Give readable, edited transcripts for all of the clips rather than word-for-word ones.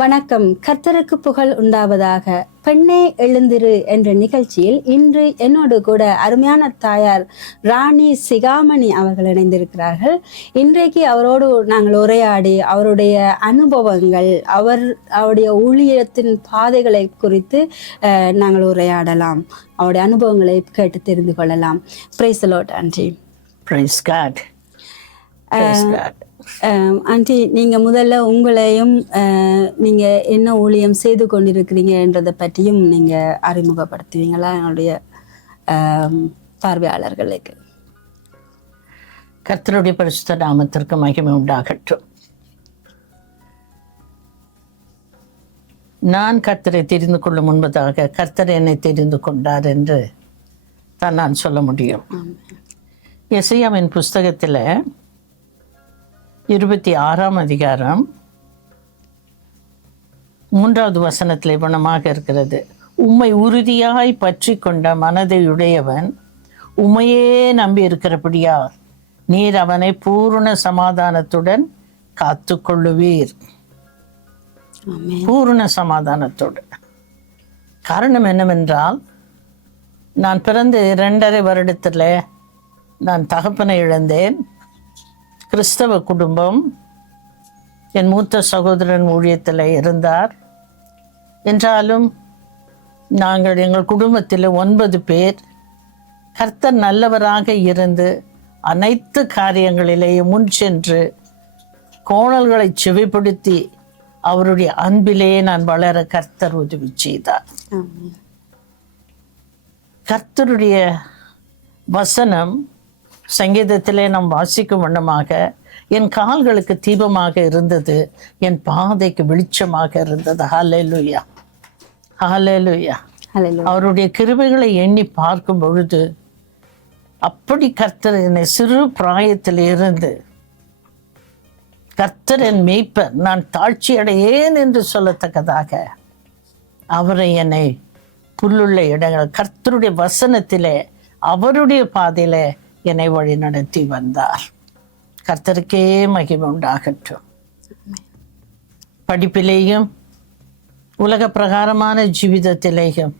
வணக்கம். கர்த்தருக்கு புகழ் உண்டாவதாக. பெண்ணே எழுந்திரு என்ற நிகழ்ச்சியில் இன்று என்னோடு கூட அருமையான தாயார் ராணி சிகாமணி அவர்கள் இணைந்திருக்கிறார்கள். இன்றைக்கு அவரோடு நாங்கள் உரையாடி அவருடைய அனுபவங்கள், அவருடைய ஊழியத்தின் பாதைகளை குறித்து நாங்கள் உரையாடலாம். அவருடைய அனுபவங்களை கேட்டு தெரிந்து கொள்ளலாம். Praise the lord aunty. Praise god. Aunty, நீங்கள் முதல்ல உங்களையும் நீங்கள் என்ன ஊழியம் செய்து கொண்டிருக்கிறீங்க என்றதை பற்றியும் நீங்கள் அறிமுகப்படுத்துவீங்களா என்னுடைய பார்வையாளர்களுக்கு? கர்த்தருடைய பரிசுத்த நாமத்திற்கு மகிமை உண்டாகட்டும். நான் கர்த்தரை தெரிந்து கொள்ளும் முன்பதாக கர்த்தர் என்னை தெரிந்து கொண்டார் என்று தான் நான் சொல்ல முடியும். எசையாவின் புஸ்தகத்தில் 26ஆம் அதிகாரம் 3வது வசனத்தில் இவனமாக இருக்கிறது. உம்மை உறுதியாய் பற்றி கொண்ட மனதை உடையவன் உம்மையே நம்பி இருக்கிறபடியா நீர் அவனை பூரண சமாதானத்துடன் காத்து கொள்ளுவீர். பூரண சமாதானத்தோடு. காரணம் என்னவென்றால், நான் பிறந்து 2.5 வருடத்தில் நான் தகப்பனை இழந்தேன். கிறிஸ்தவ குடும்பம், என் மூத்த சகோதரன் ஊழியத்தில் இருந்தார். என்றாலும் நாங்கள் எங்கள் குடும்பத்தில் 9 பேர் கர்த்தர் நல்லவராக இருந்து அனைத்து காரியங்களிலேயும் முன் சென்று கோணல்களை செவிப்படுத்தி அவருடைய அன்பிலேயே நான் வளர கர்த்தர் உதவி செய்தார். கர்த்தருடைய வசனம் சங்கீதத்திலே நாம் வாசிக்கும் வண்ணமாக என் கால்களுக்கு தீபமாக இருந்தது, என் பாதைக்கு வெளிச்சமாக இருந்தது. ஹல்லேலூயா, ஹல்லேலூயா. அவருடைய கிருபைகளை எண்ணி பார்க்கும் பொழுது அப்படி கர்த்தர் என்னை சிறு பிராயத்தில் இருந்து கர்த்தர் என் மேய்ப்பர், நான் தாழ்ச்சி அடையேன் என்று சொல்லத்தக்கதாக அவரை என்னை புல்லுள்ள இடங்கள் கர்த்தருடைய வசனத்திலே அவருடைய பாதையில என்னை வழி நடத்தி வந்தார். கர்த்தருக்கே மகிமை உண்டாகட்டும். படிப்பிலேயும் உலக பிரகாரமான ஜீவிதத்திலேயும்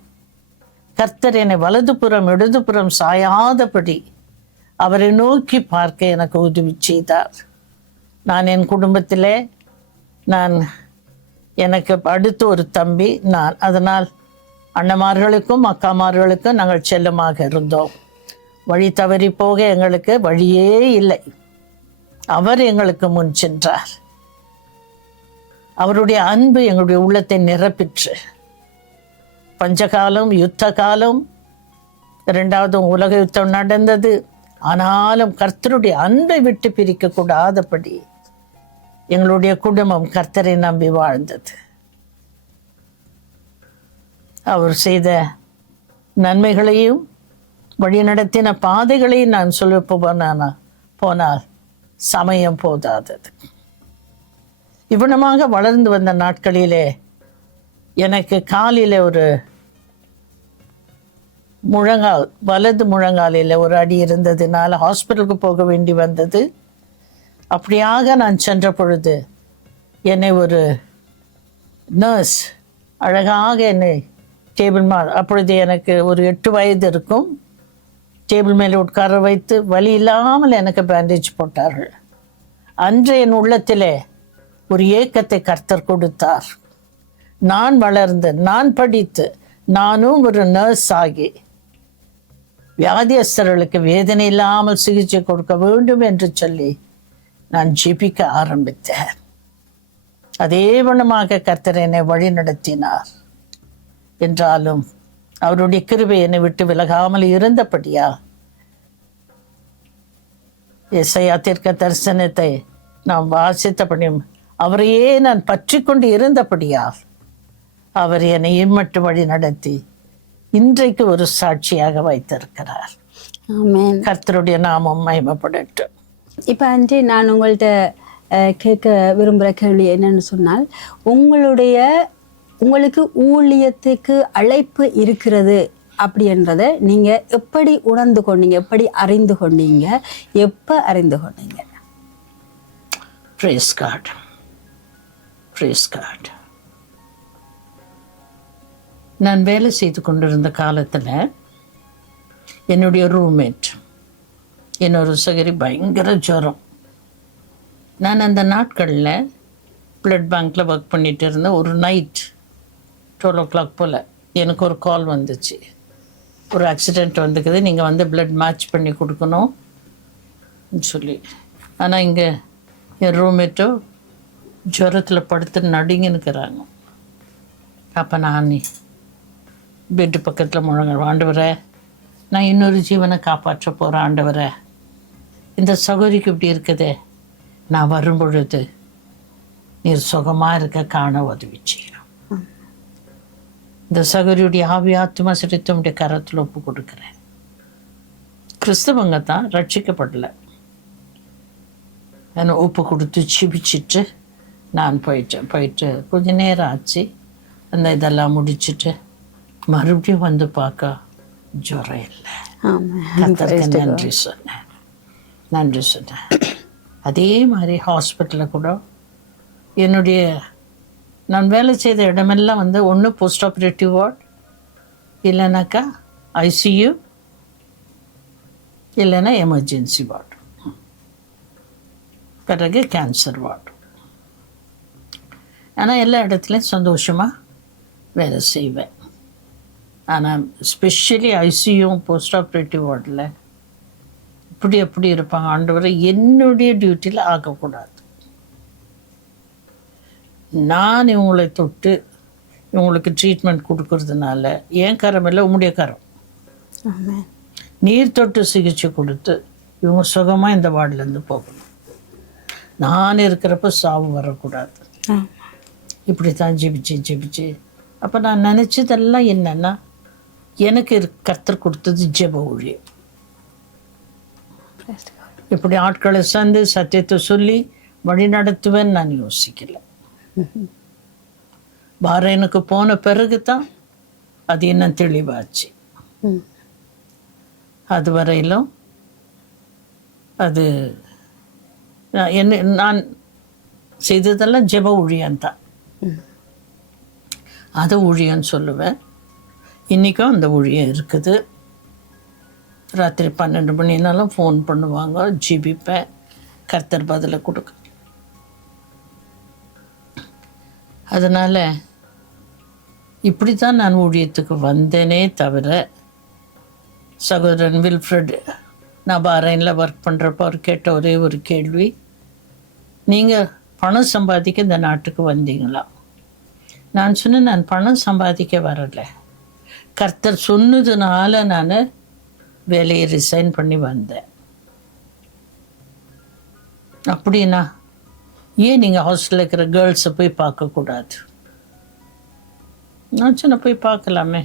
கர்த்தர் என்னை வலதுபுறம் இடதுபுறம் சாயாதபடி அவரை நோக்கி பார்க்க எனக்கு உதவி செய்தார். நான் என் குடும்பத்திலே எனக்கு அடுத்து ஒரு தம்பி நான். அதனால் அண்ணமார்களுக்கும் அக்காமார்களுக்கும் நாங்கள் செல்லமாக இருந்தோம். வழி தவறி போக எங்களுக்கு வழியே இல்லை. அவர் எங்களுக்கு முன் சென்றார். அவருடைய அன்பு எங்களுடைய உள்ளத்தை நிரப்பிற்று. பஞ்சகாலம், யுத்த காலம், 2வது உலக யுத்தம் நடந்தது. ஆனாலும் கர்த்தருடைய அன்பை விட்டு பிரிக்க கூடாதபடி எங்களுடைய குடும்பம் கர்த்தரை நம்பி வாழ்ந்தது. அவர் செய்த நன்மைகளையும் வழி நடத்தின பாதைகளையும் நான் சொல்ல போனால் சமயம் போதாதது. இவ்வளமாக வளர்ந்து வந்த நாட்களிலே எனக்கு காலில் ஒரு முழங்கால், வலது முழங்காலில் ஒரு அடி இருந்ததுனால ஹாஸ்பிட்டலுக்கு போக வேண்டி வந்தது. அப்படியாக நான் சென்ற பொழுது என்னை ஒரு நர்ஸ் அழகாக என்னை டேபிள் அப்பொழுது எனக்கு ஒரு 8 வயது இருக்கும், டேபிள் மேலே உட்கார வைத்து வலி இல்லாமல் எனக்கு பேண்டேஜ் போட்டார்கள். அன்று என் உள்ளத்திலே ஒரு ஏக்கத்தை கர்த்தர் கொடுத்தார். நான் வளர்ந்து, நான் படித்து, நானும் ஒரு நர்ஸ் ஆகி வியாதியஸ்தர்களுக்கு வேதனை இல்லாமல் சிகிச்சை கொடுக்க வேண்டும் என்று சொல்லி நான் ஜெபிக்க ஆரம்பித்தேன். அதே வண்ணமாக கர்த்தர் என்னை வழி நடத்தினார். என்றாலும் அவருடைய கிருபை என்னை விட்டு விலகாமல் இருந்தபடியா எசையா தீர்க்க தரிசனத்தை நாம் வாசித்தபடியும் அவரையே நான் பற்றி கொண்டு இருந்தபடியா அவர் என்னை இம்மட்டு வழி நடத்தி இன்றைக்கு ஒரு சாட்சியாக வைத்திருக்கிறார். கர்த்தருடைய நாமம் மகிமைப்படட்டும். இப்போ ஆண்டி, நான் உங்கள்கிட்ட கேட்க விரும்புகிற கேள்வி என்னன்னு சொன்னால், உங்களுக்கு ஊழியத்துக்கு அழைப்பு இருக்கிறது அப்படின்றத நீங்க எப்படி உணர்ந்து கொண்டீங்க, எப்படி அறிந்து கொண்டீங்க, எப்ப அறிந்து கொண்டீங்க? Praise God. Praise God. நான் வேலை செய்து கொண்டிருந்த காலத்தில் என்னுடைய ரூம்மேட் என்னோட சகரி பயங்கர ஜுரம். நான் அந்த நாட்களில் பிளட் பேங்க்கில் ஒர்க் பண்ணிகிட்டு இருந்தேன். ஒரு நைட் 12 போல் எனக்கு ஒரு கால் வந்துச்சு, ஒரு ஆக்சிடெண்ட் வந்துக்குது, நீங்கள் வந்து பிளட் மேட்ச் பண்ணி கொடுக்கணும் சொல்லி. ஆனால் இங்கே என் ரூம்மேட்டோ ஜுரத்தில் படுத்து நடுங்கின்னுக்கிறாங்க. அப்போ நான் பெட்டு பக்கத்தில் முழங்க, ஆண்டவரே நான் இன்னொரு ஜீவனை காப்பாற்ற போகிறேன், ஆண்டவரே இந்த சகோதரிக்கு இப்படி இருக்குதே, நான் வரும்பொழுது நீர் சுகமாக இருக்க காண உதவி செய்யும். இந்த சகோதரியுடைய ஆவி ஆத்மா சிரித்தமுடைய கரத்தில் ஒப்பு கொடுக்குறேன். கிறிஸ்தவங்க தான் ரட்சிக்கப்படலை. நான் ஒப்பு கொடுத்து சிபிச்சிட்டு நான் போயிட்டு கொஞ்சம் நேரம் ஆச்சு. அந்த இதெல்லாம் முடிச்சுட்டு மறுபடியும் வந்து பார்க்க ஜுரம் இல்லை. கர்த்தருக்கு நன்றி சொன்னேன். அதே மாதிரி ஹாஸ்பிட்டலில் கூட என்னுடைய நான் வேலை செய்த இடமெல்லாம் வந்து ஒன்று போஸ்ட் ஆப்ரேட்டிவ் வார்டு, இல்லைனாக்கா ஐசியூ, இல்லைன்னா எமர்ஜென்சி வார்டு, பிறகு கேன்சர் வார்டு. ஆனால் எல்லா இடத்துலையும் சந்தோஷமாக வேலை செய்வேன். ஆனால் ஸ்பெஷலி ஐசியூ போஸ்ட் ஆப்ரேட்டிவ் வார்டில் இப்படி இருப்பாங்க. ஆண்டவரை என்னுடைய டியூட்டியில் ஆகக்கூடாது. நான் இவங்களை தொட்டு இவங்களுக்கு ட்ரீட்மெண்ட் கொடுக்கறதுனால என் கரம் இல்லை, உம்முடைய கரம். நீர் தொட்டு சிகிச்சை கொடுத்து இவங்க சுகமாக இந்த வார்டிலேருந்து போகணும். நான் இருக்கிறப்ப சாவு வரக்கூடாது. இப்படி தான் ஜெபிச்சு அப்போ நான் நினச்சதெல்லாம் என்னென்னா, எனக்கு கர்த்தர் கொடுத்தது ஜெப ஊழியம். இப்படி ஆட்களை சந்து சத்தியத்தை சொல்லி வழி நடத்துவேன்னு நான் யோசிக்கல. பாரேனுக்கு போன பிறகு தான் அது இன்னும் தெளிவாச்சு. அது வரையிலும் அது நான் செய்ததெல்லாம் ஜெப ஊழியந்தான். அது ஊழியன்னு சொல்லுவேன். இன்றைக்கும் அந்த ஊழியம் இருக்குது. ராத்திரி 12 மணினாலும் ஃபோன் பண்ணுவாங்க, ஜிபிப்பேன், கர்த்தர் பதிலை கொடுக்க. அதனால் இப்படி தான் நான் ஊழியத்துக்கு வந்தேனே தவிர, சகோதரன் வில்ஃப்ரெட் நான் பாரைனில் ஒர்க் பண்ணுறப்போ அவர் கேட்ட ஒரே ஒரு கேள்வி, நீங்கள் பணம் சம்பாதிக்க இந்த நாட்டுக்கு வந்தீங்களா? நான் சொன்னேன், நான் பணம் சம்பாதிக்க வரலை, கர்த்தர் சொன்னதுனால நான் வேலையை ரிசைன் பண்ணி வந்தேன். அப்படின்னா ஏன் நீங்கள் ஹாஸ்டலில் இருக்கிற கேர்ள்ஸை போய் பார்க்கக்கூடாது? நான் சொன்ன போய் பார்க்கலாமே.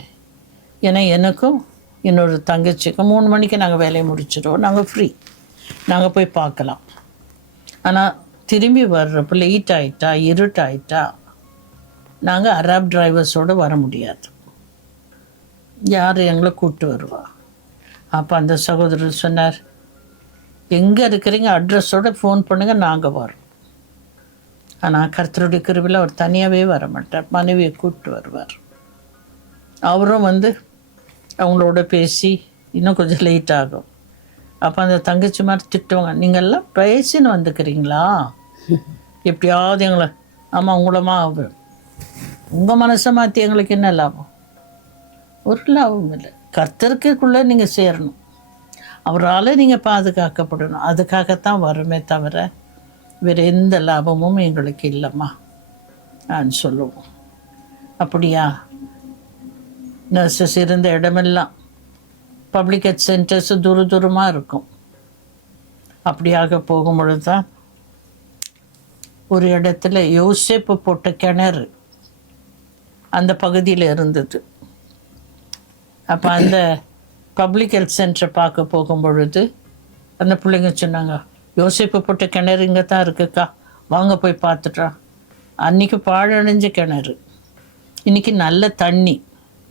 ஏன்னா எனக்கும் என்னோட தங்கச்சிக்கும் 3 மணிக்கு நாங்கள் வேலையை முடிச்சிடுவோம், நாங்கள் ஃப்ரீ, நாங்கள் போய் பார்க்கலாம். ஆனால் திரும்பி வர்றப்போ லேட் ஆகிட்டா, இருட்டாயிட்டா, நாங்கள் அராப் டிரைவர்ஸோடு வர முடியாது. யார் எங்களை கூப்பிட்டு வருவா? அப்போ அந்த சகோதரர் சொன்னார், எங்கே இருக்கிறீங்க அட்ரஸோடு ஃபோன் பண்ணுங்கள், நாங்கள் வரோம். ஆனால் கர்த்தருடைய கிருபையில் அவர் தனியாகவே வர மாட்டார், மனைவியை கூப்பிட்டு வருவார். அவரும் வந்து அவங்களோட பேசி இன்னும் கொஞ்சம் லேட் ஆகும். அப்போ அந்த தங்கச்சி மாதிரி திட்டுவாங்க, நீங்கள்லாம் பேசின்னு வந்துக்கிறீங்களா, எப்படியாவது எங்களை, ஆமாம் உங்களமா ஆகும், உங்கள் மனசை மாற்றி எங்களுக்கு என்ன லாபம்? ஒரு லாபம் இல்லை. கர்த்தருக்குள்ளே நீங்கள் சேரணும், அவரால் நீங்கள் பாதுகாக்கப்படணும். அதுக்காகத்தான் வருமே தவிர வேறு எந்த லாபமும் எங்களுக்கு இல்லைம்மா நான் சொல்லுவோம். அப்படியா? நர்சஸ் இருந்த இடமெல்லாம் பப்ளிக் ஹெல்த் சென்டர்ஸ் தூரமாக இருக்கும். அப்படியாக போகும்பொழுது தான் ஒரு இடத்துல யோசேப்பு போட்ட கிணறு அந்த பகுதியில் இருந்தது. அப்போ அந்த பப்ளிக் ஹெல்த் சென்டரை பார்க்க போகும்பொழுது அந்த பிள்ளைங்க சொன்னாங்க, யோசிப்பு போட்ட கிணறு இங்கே தான் இருக்குக்கா, வாங்க போய் பார்த்துட்டோம். அன்றைக்கி பாழடைஞ்ச கிணறு, இன்றைக்கி நல்ல தண்ணி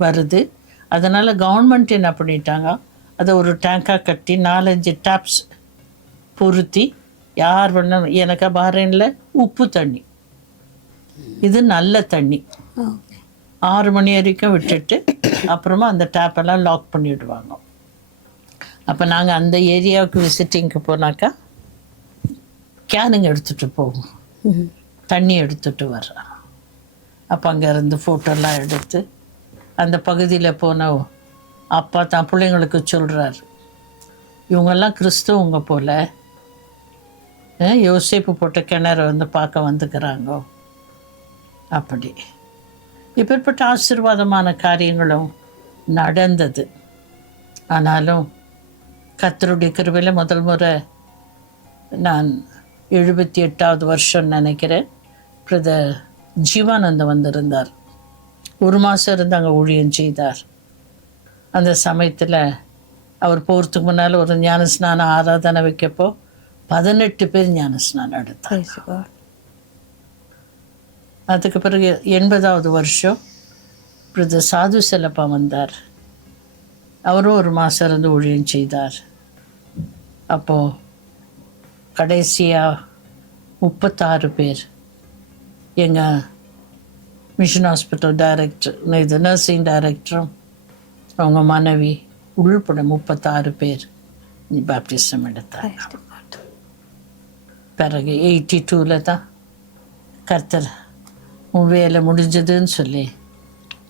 வருது. அதனால் கவர்மெண்ட் என்ன பண்ணிட்டாங்க, அதை ஒரு டேங்காக கட்டி 4-5 டேப்ஸ் பொருத்தி யார் பண்ணணும். எனக்கு பாரேனில் உப்பு தண்ணி, இது நல்ல தண்ணி. 6 மணி வரைக்கும் விட்டுட்டு அப்புறமா அந்த டேப்பெல்லாம் லாக் பண்ணிவிடுவாங்க. அப்போ நாங்கள் அந்த ஏரியாவுக்கு விசிட்டிங்க்கு போனாக்கா கேனுங்க எடுத்துகிட்டு போவோம், தண்ணி எடுத்துகிட்டு வர்றோம். அப்போ அங்கேருந்து ஃபோட்டோலாம் எடுத்து அந்த பகுதியில் போன அப்பா தான் பிள்ளைங்களுக்கு சொல்கிறார், இவங்கெல்லாம் கிறிஸ்துவங்க போல், யோசேப்பு போட்ட கிணறு வந்து பார்க்க வந்துக்கிறாங்க. அப்படி இப்பேற்பட்ட ஆசீர்வாதமான காரியங்களும் நடந்தது. ஆனாலும் கர்த்தருடைய கிருபையில் முதல் முறை நான் 78வது வருஷம் நினைக்கிறேன், பிரதர் ஜீவானந்தம் வந்திருந்தார். 1 மாதம் இருந்து அங்கே ஊழியம் செய்தார். அந்த சமயத்தில் அவர் போகிறதுக்கு முன்னால் ஒரு ஞானஸ்நான ஆராதனை வைக்கப்போ 18 பேர் ஞானஸ்நானம் எடுத்தார். அதுக்கு பிறகு 80வது வருஷம் பிரதர் சாது செல்லப்பா வந்தார். அவரும் 1 மாதம் இருந்து ஊழியம் செய்தார். அப்போது கடைசியாக 36 பேர் எங்கள் மிஷன் ஹாஸ்பிட்டல் டைரக்டர், இது நர்சிங் டைரக்டரும் அவங்க மனைவி உள்பட 36 பேர் பேப்டிசம் எடுத்தார். பிறகு 82ல் தான் கர்த்தர் உன் வேலை முடிஞ்சதுன்னு சொல்லி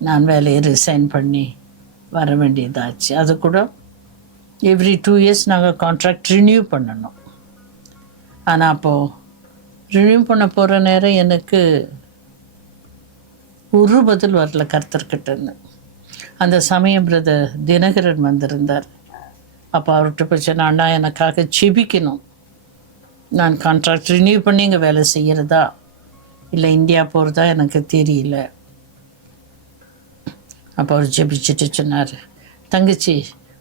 நான் வேலையை ரிசைன் பண்ணி வர வேண்டியதாச்சு. அது கூட எவ்ரி 2 இயர்ஸ் நாங்கள் கான்ட்ராக்ட் ரினியூ பண்ணணும். ஆனால் அப்போது ரினியூ பண்ண போகிற நேரம் எனக்கு ஒரு பதில் வரல கர்த்தர்கிட்டன்னு. அந்த சமயம் பிரதர் தினகரன் வந்திருந்தார். அப்போ அவர்கிட்ட போய் சொன்ன, அண்ணா எனக்காக செபிக்கணும், நான் கான்ட்ராக்ட் ரினியூ பண்ணி இங்கே வேலை செய்கிறதா இல்லை இந்தியா போகிறதா எனக்கு தெரியல. அப்போ அவர் ஜெபிச்சுட்டு சொன்னார், தங்கச்சி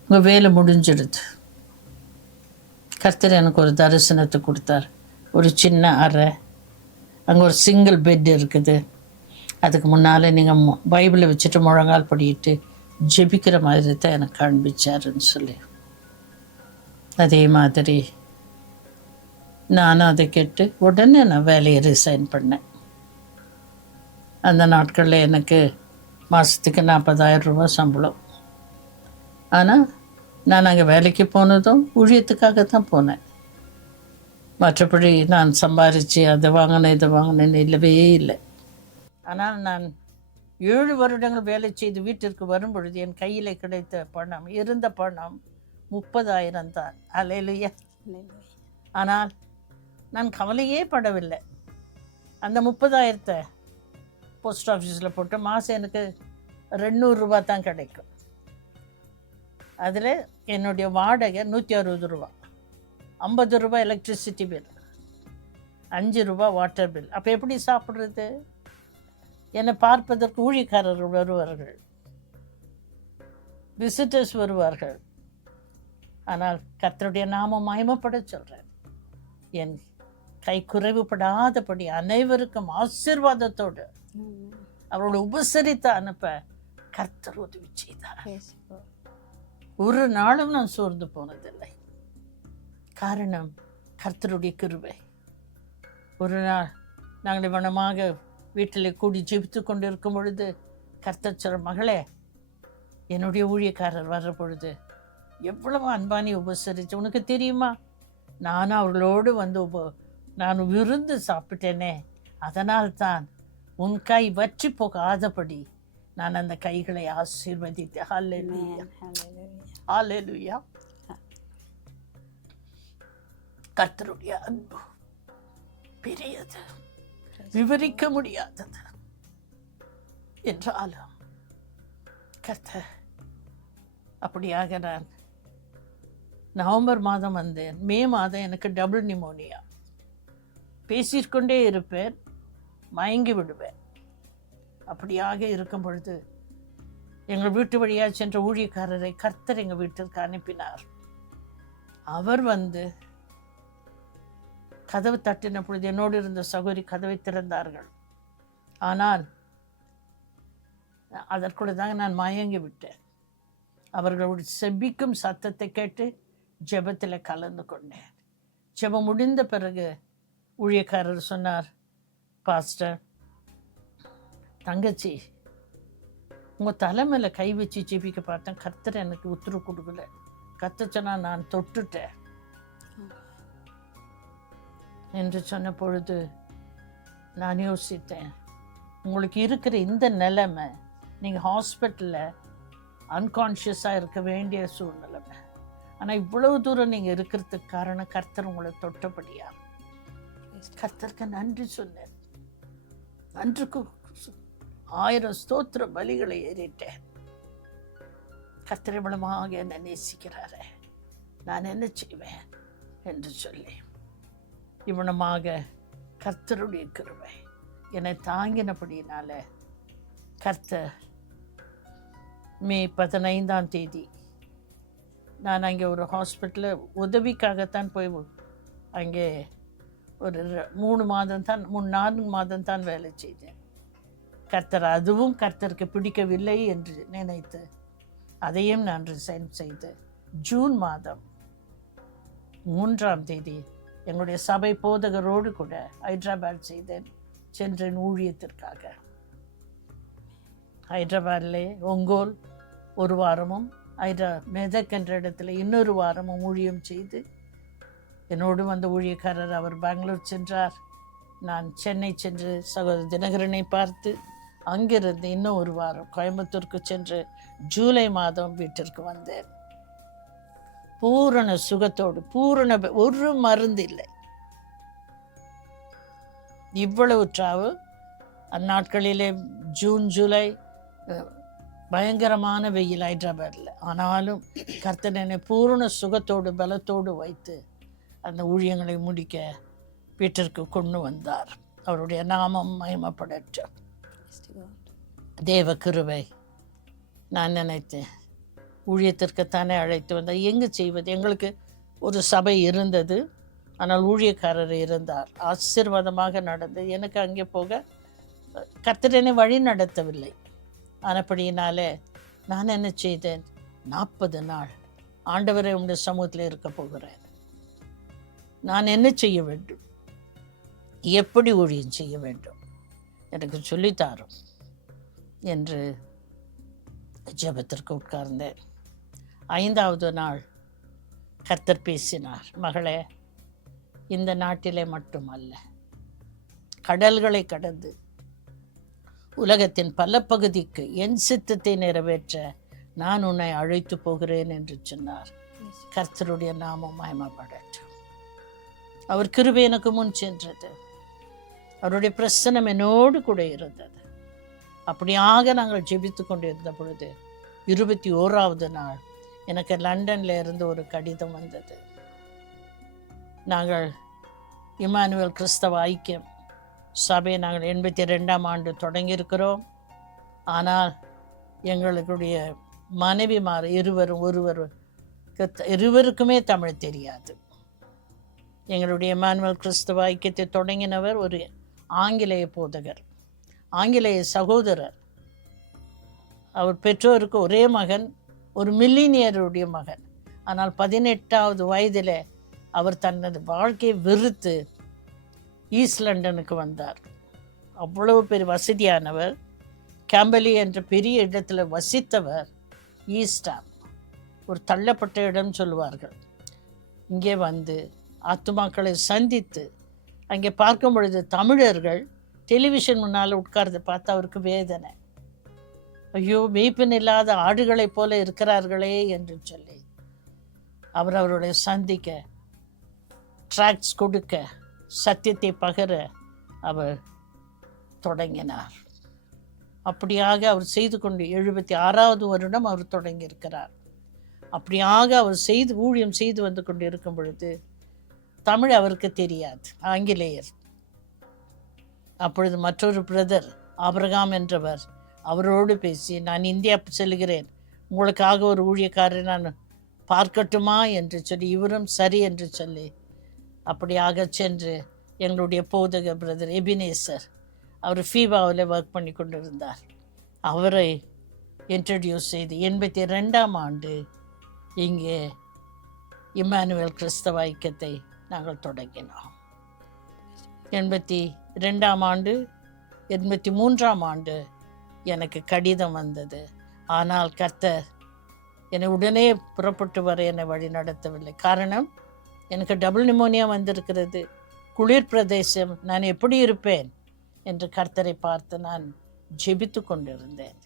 உங்கள் வேலை முடிஞ்சிடுது. கர்த்தர் எனக்கு ஒரு தரிசனத்தை கொடுத்தார். ஒரு சின்ன அறை, அங்கே ஒரு சிங்கிள் பெட் இருக்குது, அதுக்கு முன்னால் நீங்கள் பைபிளை வச்சுட்டு முழங்கால் படிட்டு ஜெபிக்கிற மாதிரி தான் எனக்கு காண்பிச்சாருன்னு சொல்லி. அதே மாதிரி நானும் அதை கேட்டு உடனே நான் வேலையை ரிசைன் பண்ணேன். அந்த நாட்களில் எனக்கு மாதத்துக்கு 40,000 ரூபா சம்பளம். ஆனால் நான் அங்கே வேலைக்கு போனதும் ஊழியத்துக்காக தான் போனேன். மற்றபடி நான் சம்பாரித்து அதை வாங்கினேன் இதை வாங்கினேன்னு இல்லவே இல்லை. ஆனால் நான் 7 வருடங்கள் வேலை செய்து வீட்டிற்கு வரும் பொழுது என் கையில் கிடைத்த பணம், இருந்த பணம் 30,000 தான். அல்லேலூயா. ஆனால் நான் கவலையே படவில்லை. அந்த 30,000 போஸ்ட் ஆஃபீஸில் போட்டு மாதம் எனக்கு 200 ரூபா தான் கிடைக்கும். அதில் என்னுடைய வாடகை 160 ரூபா, 50 ரூபா எலக்ட்ரிசிட்டி பில், 5 ரூபா வாட்டர் பில். அப்போ எப்படி சாப்பிட்றது? என்னை பார்ப்பதற்கு ஊழியக்காரர்கள் வருவார்கள், விசிட்டர்ஸ் வருவார்கள். ஆனால் கர்த்தருடைய நாமம் மகிமைப்பட சொல்கிறேன். என் கை குறைவுபடாதபடி அனைவருக்கும் ஆசீர்வாதத்தோடு அவரோட உபசரித்து அனுப்ப கர்த்தர் உதவி செய்தார். ஒரு நாளும் நான் சோர்ந்து போனதில்லை. காரணம் கர்த்தருடைய கிருபை. ஒரு நாள் நாங்கள் வனமாக வீட்டில் கூடி ஜெபித்து கொண்டு இருக்கும் பொழுது கர்த்தர் சொல்ற, மகளே, என்னுடைய ஊழியக்காரர் வர்ற பொழுது எவ்வளவு அன்பானி உபசரித்து, உனக்கு தெரியுமா, நானும் அவர்களோடு வந்து நான் விருந்து சாப்பிட்டேனே, அதனால்தான் உன் கை வற்றி போகாதபடி நான் அந்த கைகளை ஆசீர்வதித்தேன். ஹல்லேலூயா, ஹல்லேலூயா. கர்த்தருடைய அன்பு பெரியது, விவரிக்க முடியாதது. என்றாலும் கர்த்தர் அப்படியாக நான் நவம்பர் மாதம் வந்தேன். மே மாதம் எனக்கு டபுள் நிமோனியா. பேசிக்கொண்டே இருப்பேன், மயங்கி விடுவேன். அப்படியாக இருக்கும் பொழுது எங்கள் வீட்டு வழியாக சென்ற ஊழியக்காரரை கர்த்தர் எங்கள் வீட்டிற்கு அனுப்பினார். அவர் வந்து கதவு தட்டின பொழுது என்னோடு இருந்த சகோதரி கதவை திறந்தார்கள். ஆனால் அதற்குள்ள தாங்க நான் மயங்கி விட்டேன். அவர்களுடைய செபிக்கும் சத்தத்தை கேட்டு ஜெபத்தில் கலந்து கொண்டேன். ஜெபம் முடிந்த பிறகு ஊழியக்காரர் சொன்னார், பாஸ்டர், தங்கச்சி உங்கள் தலைமையில் கை வச்சு ஜெபிக்க பார்த்தேன், கர்த்தர் எனக்கு உத்தரவு கொடுக்கல. கத்துச்சனா நான் தொட்டுட்டேன் என்று சொன்ன பொழுது நான் யோசித்தேன், உங்களுக்கு இருக்கிற இந்த நிலைமை, நீங்கள் ஹாஸ்பிட்டலில் அன்கான்ஷியஸாக இருக்க வேண்டிய சூழ்நிலைமை. ஆனால் இவ்வளவு தூரம் நீங்கள் இருக்கிறதுக்கு காரணம் கர்த்தர் உங்களை தொட்டபடியா. கர்த்தருக்கு நன்றி சொன்னேன். நன்றுக்கு 1000 ஸ்தோத்திர பலிகளை ஏறிட்டேன். கர்த்தர் இவ்வளமாக என்னை நேசிக்கிறாரே, நான் என்ன செய்வேன் என்று சொல்லி இவனமாக கர்த்தருடைய கிருபை என்னை தாங்கினபடியினால கர்த்தர் மே 15ஆம் தேதி நான் அங்கே ஒரு ஹாஸ்பிட்டலில் உதவிக்காகத்தான் போய் அங்கே ஒரு 3 மாதம் தான் 4 மாதம் தான் வேலை செய்தேன். கர்த்தர் அதுவும் கர்த்தருக்கு பிடிக்கவில்லை என்று நினைத்து அதையும் நான் ரிசைன் செய்து ஜூன் மாதம் 3ஆம் தேதி எங்களுடைய சபை போதகரோடு கூட ஹைதராபாத் சென்றேன் ஊழியத்திற்காக. ஹைதராபாத்லே ஒங்கோல் 1 வாரமும் மெதக் என்ற இடத்துல இன்னொரு வாரமும் ஊழியம் செய்து, என்னோடு வந்த ஊழியக்காரர் அவர் பெங்களூர் சென்றார். நான் சென்னை சென்று சகோதரர் தினகரனை பார்த்து அங்கிருந்து இன்னும் 1 வாரம் கோயம்புத்தூருக்கு சென்று ஜூலை மாதம் வீட்டிற்கு வந்தேன். பூரண சுகத்தோடு, ஒரு மருந்து இல்லை. இவ்வளவு டிராவல் அந்நாட்களிலே ஜூன் ஜூலை பயங்கரமான வெயில் ஹைதராபாத்தில். ஆனாலும் கர்த்தர் என்னை பூரண சுகத்தோடு பலத்தோடு வைத்து அந்த ஊழியங்களை முடிக்க வீட்டிற்கு கொண்டு வந்தார். அவருடைய நாமம் மகிமைப்படட்டும். தேவ கிருபை. நான் நினைத்தேன், ஊழியத்திற்குத்தானே அழைத்து வந்தார், எங்கே செய்வது? எங்களுக்கு ஒரு சபை இருந்தது, ஆனால் ஊழியக்காரர் இருந்தார். ஆசீர்வாதமாக நடந்தது. எனக்கு அங்கே போக கர்த்தர் என்னை வழி நடத்தவில்லை. ஆனப்படியினாலே நான் என்ன செய்தேன், 40 நாள் ஆண்டவரை உங்களுடைய சமூகத்தில் இருக்க போகிறேன். நான் என்ன செய்ய வேண்டும், எப்படி ஊழியம் செய்ய வேண்டும் எனக்கு சொல்லித்தாரும் என்று ஜெபத்திற்கு உட்கார்ந்தேன். 5வது நாள் கர்த்தர் பேசினார், மகளே, இந்த நாட்டிலே மட்டுமல்ல, கடல்களை கடந்து உலகத்தின் பல பகுதிக்கு என் சித்தத்தை நிறைவேற்ற நான் உன்னை அழைத்து போகிறேன் என்று சொன்னார். கர்த்தருடைய நாமம் மகிமைப்படட்டும். அவர் கிருபை எனக்கு முன் சென்றது. அவருடைய பிரசன்னம் என்னோடு கூட இருந்தது. அப்படியாக நாங்கள் ஜெபித்து கொண்டிருந்த பொழுது 21வது நாள் எனக்கு லண்டன்ல இருந்து ஒரு கடிதம் வந்தது. நாங்கள் இம்மானுவேல் கிறிஸ்தவ ஐக்கியம் சபையை நாங்கள் 82ஆம் ஆண்டு தொடங்கியிருக்கிறோம். ஆனால் எங்களுடைய மனைவிமார் இருவருக்குமே தமிழ் தெரியாது. எங்களுடைய இம்மானுவேல் கிறிஸ்தவ ஐக்கியத்தை தொடங்கினவர் ஒரு ஆங்கிலேய போதகர், ஆங்கிலேய சகோதரர். அவர் பெற்றோருக்கு ஒரே மகன், ஒரு மில்லினியருடைய மகன். ஆனால் 18வது வயதில் அவர் தனது வாழ்க்கையை வெறுத்து ஈஸ்ட் லண்டனுக்கு வந்தார். அவ்வளவு பெரிய வசதியானவர், கேம்பலி என்ற பெரிய இடத்துல வசித்தவர். ஈஸ்டாம் ஒரு தள்ளப்பட்ட இடம் சொல்லுவார்கள். இங்கே வந்து ஆத்துமாக்களை சந்தித்து அங்கே பார்க்கும் பொழுது தமிழர்கள் டெலிவிஷன் முன்னால் உட்கார்ந்து பார்த்து அவருக்கு வேதனை. ஐயோ, மேய்ப்பன் இல்லாத ஆடுகளைப் போல இருக்கிறார்களே என்று சொல்லி அவருடைய சந்திக்க, ட்ராக்ஸ் கொடுக்க, சத்தியத்தை பகிர அவர் தொடங்கினார். அப்படியாக அவர் செய்து கொண்டு 76வது வருடம் அவர் தொடங்கியிருக்கிறார். அப்படியாக அவர் ஊழியம் செய்து வந்து கொண்டு இருக்கும் பொழுது தமிழ் அவருக்கு தெரியாது, ஆங்கிலேயர். அப்பொழுது மற்றொரு பிரதர் ஆபிரகாம் என்றவர் அவரோடு பேசி, நான் இந்தியா செல்கிறேன், உங்களுக்காக ஒரு ஊழியக்காரரை நான் பார்க்கட்டுமா என்று சொல்லி, இவரும் சரி என்று சொல்லி அப்படியாக சென்று எங்களுடைய போதக பிரதர் எபினேசர், அவர் ஃபீபாவில் ஒர்க் பண்ணி கொண்டிருந்தார், அவரை இன்ட்ரடியூஸ் செய்து 82ஆம் ஆண்டு இங்கே இம்மானுவேல் கிறிஸ்தவ ஐக்கியத்தை நாங்கள் தொடங்கினோம். 82ஆம் ஆண்டு 83ஆம் ஆண்டு எனக்கு கடிதம் வந்தது. ஆனால் கர்த்தர் என்னை உடனே புறப்பட்டு வர என்னை வழி நடத்தவில்லை. காரணம், எனக்கு டபுள் நிமோனியா வந்திருக்கிறது, குளிர் பிரதேசம், நான் எப்படி இருப்பேன் என்று கர்த்தரை பார்த்து நான் ஜெபித்து கொண்டிருந்தேன்.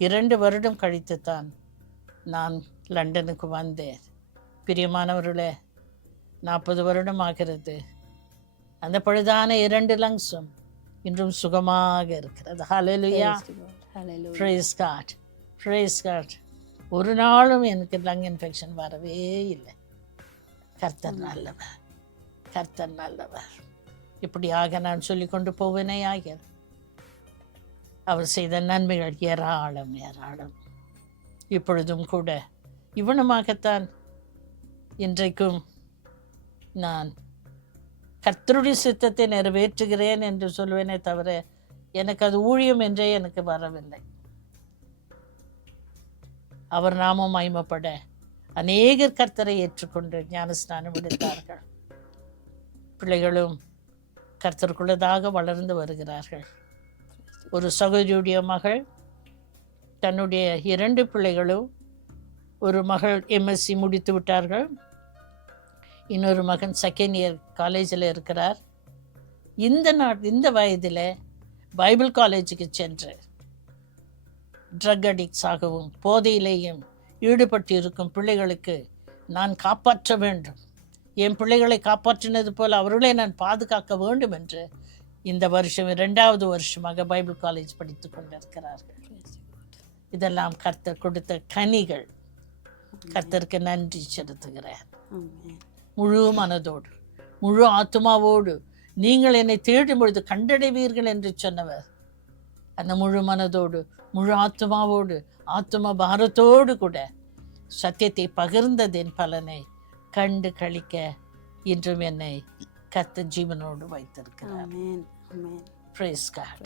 2 வருடம் கழித்து தான் நான் லண்டனுக்கு வந்தேன். பிரியமானவர்களே, 40 வருடம் ஆகிறது. அந்த பழுதான 2 லங்ஸும் இன்றும் சுகமாக இருக்கிறது. ஹல்லேலூயா, praise God, praise God. ஒரு நாளும் எனக்கு லங் இன்ஃபெக்ஷன் வரவே இல்லை. கர்த்தர் நல்லவர், கர்த்தர் நல்லவர். இப்படியாக நான் சொல்லிக்கொண்டு போவேனே ஆக அவர் செய்த நன்மைகள் ஏராளம் ஏராளம். இப்பொழுதும் கூட இவனமாகத்தான் இன்றைக்கும் நான் கர்த்தருடைய சித்தத்தை நிறைவேற்றுகிறேன் என்று சொல்வேனே தவிர எனக்கு அது ஊழியம் என்றே எனக்கு வரவில்லை. அவர் நாமம் மகிமைப்பட அநேகர் கர்த்தரை ஏற்றுக்கொண்டு ஞானஸ்நானம் எடுத்தார்கள். பிள்ளைகளும் கர்த்தருக்குள்ளதாக வளர்ந்து வருகிறார்கள். ஒரு சகோதரியுடைய மகள் தன்னுடைய 2 பிள்ளைகளும், ஒரு மகள் MSc முடித்து விட்டார்கள், இன்னொரு மகன் 2nd இயர் காலேஜில் இருக்கிறார். இந்த வயதில் பைபிள் காலேஜுக்கு சென்று ட்ரக் அடிக்ட்ஸ் ஆகவும் போதையிலேயும் ஈடுபட்டு இருக்கும் பிள்ளைகளுக்கு நான் காப்பாற்ற வேண்டும், என் பிள்ளைகளை காப்பாற்றினது போல் அவர்களை நான் பாதுகாக்க வேண்டும் என்று இந்த வருஷம் 2வது வருஷமாக பைபிள் காலேஜ் படித்து கொண்டிருக்கிறார்கள். இதெல்லாம் கர்த்தர் கொடுத்த கனிகள். கர்த்தருக்கு நன்றி செலுத்துகிறேன். முழு மனதோடு முழு ஆத்மாவோடு நீங்கள் என்னை தேடும் பொழுது கண்டடைவீர்கள் என்று சொன்னவர், அந்த முழு மனதோடு முழு ஆத்மாவோடு ஆத்ம பாரத்தோடு கூட சத்தியத்தை பகிர்ந்ததின் பலனை கண்டு கழிக்க இன்றும் என்னை கர்த்தர் ஜீவனோடு வைத்திருக்கிறார். Praise God.